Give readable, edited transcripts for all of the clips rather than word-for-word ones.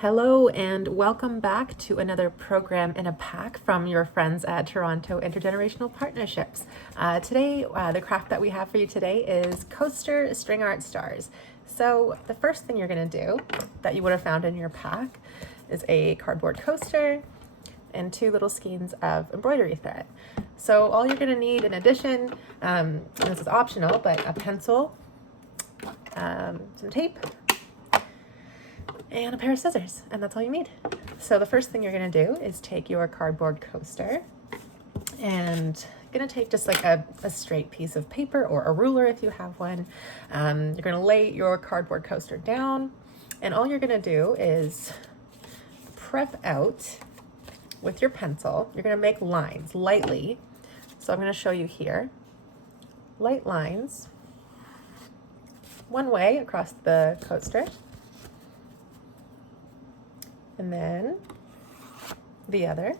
Hello and welcome back to another program in a pack from your friends at Toronto Intergenerational Partnerships. Today, the craft that we have for you today is coaster string art stars. So the first thing you're going to do that you would have found in your pack is a cardboard coaster and two little skeins of embroidery thread. So all you're going to need in addition, and this is optional, but a pencil, some tape, and a pair of scissors, and that's all you need. So the first thing you're going to do is take your cardboard coaster and going to take just like a straight piece of paper or a ruler if you have one. You're going to lay your cardboard coaster down, and all you're going to do is prep out with your pencil. You're going to make lines lightly. So I'm going to show you here. Light lines one way across the coaster. And then the other.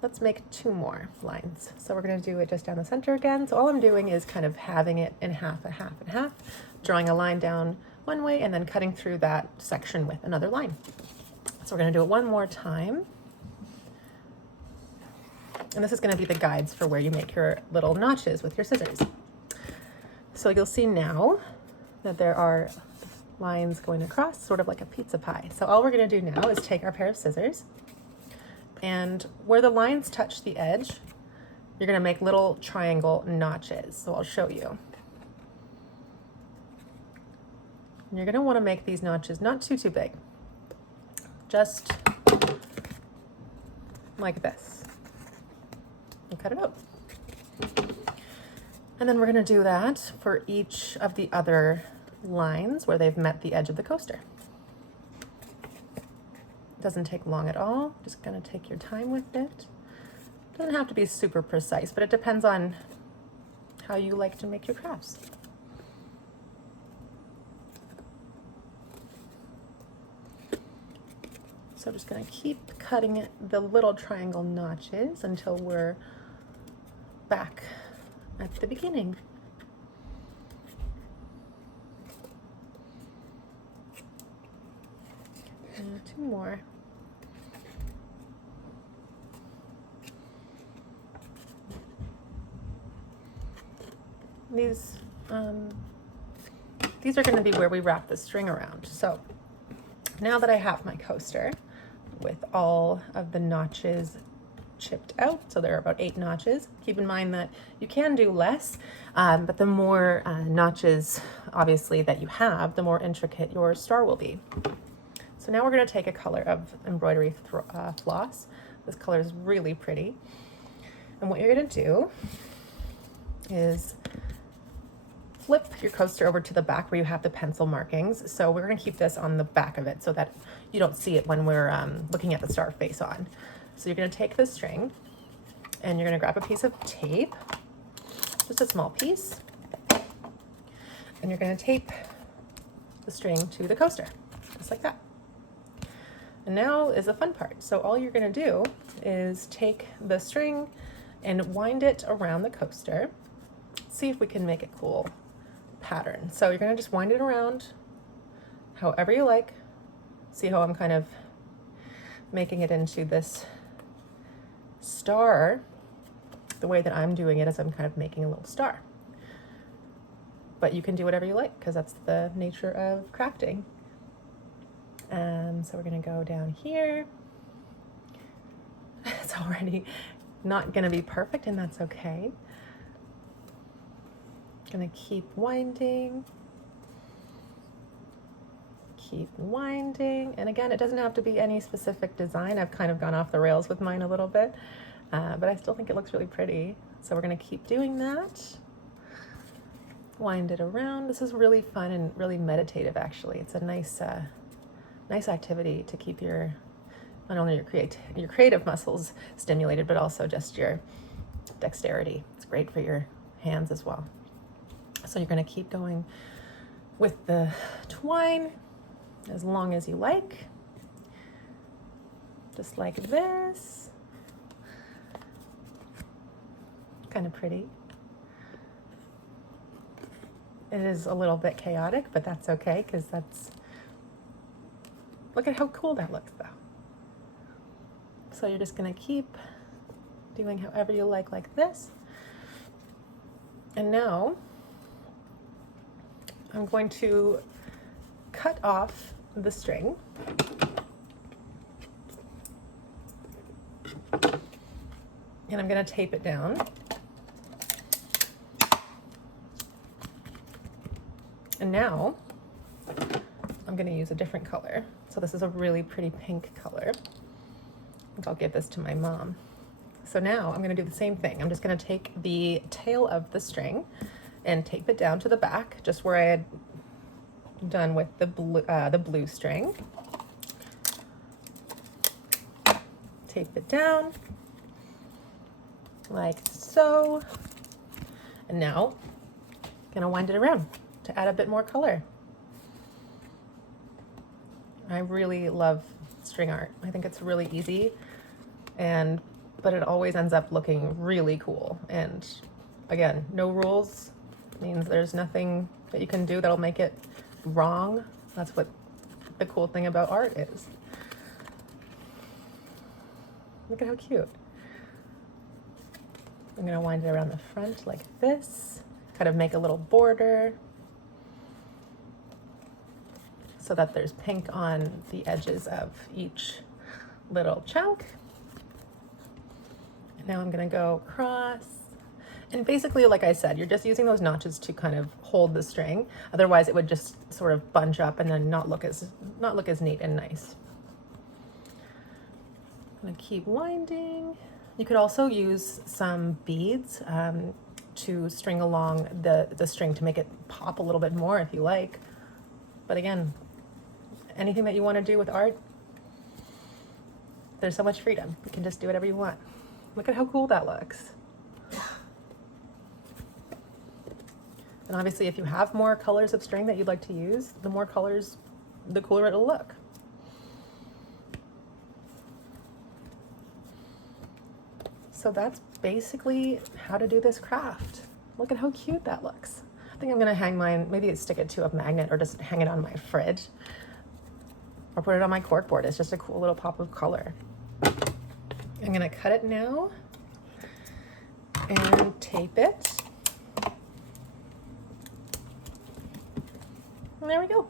Let's make two more lines. So we're going to do it just down the center again. So all I'm doing is kind of halving it in half, and half, and half, drawing a line down one way and then cutting through that section with another line. So we're going to do it one more time. And this is going to be the guides for where you make your little notches with your scissors. So you'll see now that there are lines going across, sort of like a pizza pie. So all we're going to do now is take our pair of scissors, and where the lines touch the edge, you're going to make little triangle notches. So I'll show you. And you're going to want to make these notches not too big, just like this, and cut it out. And then we're going to do that for each of the other lines where they've met the edge of the coaster. It doesn't take long at all. Just gonna take your time with it. Doesn't have to be super precise, but it depends on how you like to make your crafts. So I'm just gonna keep cutting the little triangle notches until we're back at the beginning. Two more. These are going to be where we wrap the string around. So now that I have my coaster with all of the notches chipped out, so there are about 8 notches. Keep in mind that you can do less, but the more notches, obviously, that you have, the more intricate your star will be. So now we're going to take a color of embroidery floss. This color is really pretty. And what you're going to do is flip your coaster over to the back where you have the pencil markings. So we're going to keep this on the back of it so that you don't see it when we're looking at the star face on. So you're going to take the string and you're going to grab a piece of tape, just a small piece, and you're going to tape the string to the coaster, just like that. And now is the fun part. So all you're going to do is take the string and wind it around the coaster. See if we can make a cool pattern. So you're going to just wind it around however you like. See how I'm kind of making it into this star. The way that I'm doing it is I'm kind of making a little star. But you can do whatever you like because that's the nature of crafting. So we're going to go down here. It's already not going to be perfect, and that's okay. Going to keep winding. Keep winding. And again, it doesn't have to be any specific design. I've kind of gone off the rails with mine a little bit, but I still think it looks really pretty. So we're going to keep doing that. Wind it around. This is really fun and really meditative, actually. It's a nice activity to keep not only your creative muscles stimulated, but also just your dexterity. It's great for your hands as well. So you're going to keep going with the twine as long as you like, just like this. Kind of pretty. It is a little bit chaotic, but that's okay because that's Look at how cool that looks though. So you're just gonna keep doing however you like this. And now I'm going to cut off the string. And I'm gonna tape it down. And now I'm gonna use a different color. So this is a really pretty pink color. I think I'll give this to my mom. So now I'm gonna do the same thing. I'm just gonna take the tail of the string and tape it down to the back, just where I had done with the blue string. Tape it down like so. And now I'm gonna wind it around to add a bit more color. I really love string art. I think it's really easy, but it always ends up looking really cool. And again, no rules means there's nothing that you can do that'll make it wrong. That's what the cool thing about art is. Look at how cute. I'm gonna wind it around the front like this, kind of make a little border so that there's pink on the edges of each little chunk. And now I'm gonna go across. And basically, like I said, you're just using those notches to kind of hold the string. Otherwise it would just sort of bunch up and then not look as neat and nice. I'm gonna keep winding. You could also use some beads to string along the string to make it pop a little bit more if you like. But again, anything that you want to do with art, there's so much freedom. You can just do whatever you want. Look at how cool that looks. And obviously if you have more colors of string that you'd like to use, the more colors, the cooler it'll look. So that's basically how to do this craft. Look at how cute that looks. I think I'm gonna hang mine, maybe stick it to a magnet or just hang it on my fridge or put it on my corkboard. It's just a cool little pop of color. I'm gonna cut it now and tape it. And there we go.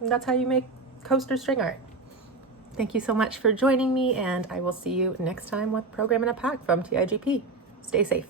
And that's how you make coaster string art. Thank you so much for joining me, and I will see you next time with Program in a Pack from TIGP. Stay safe.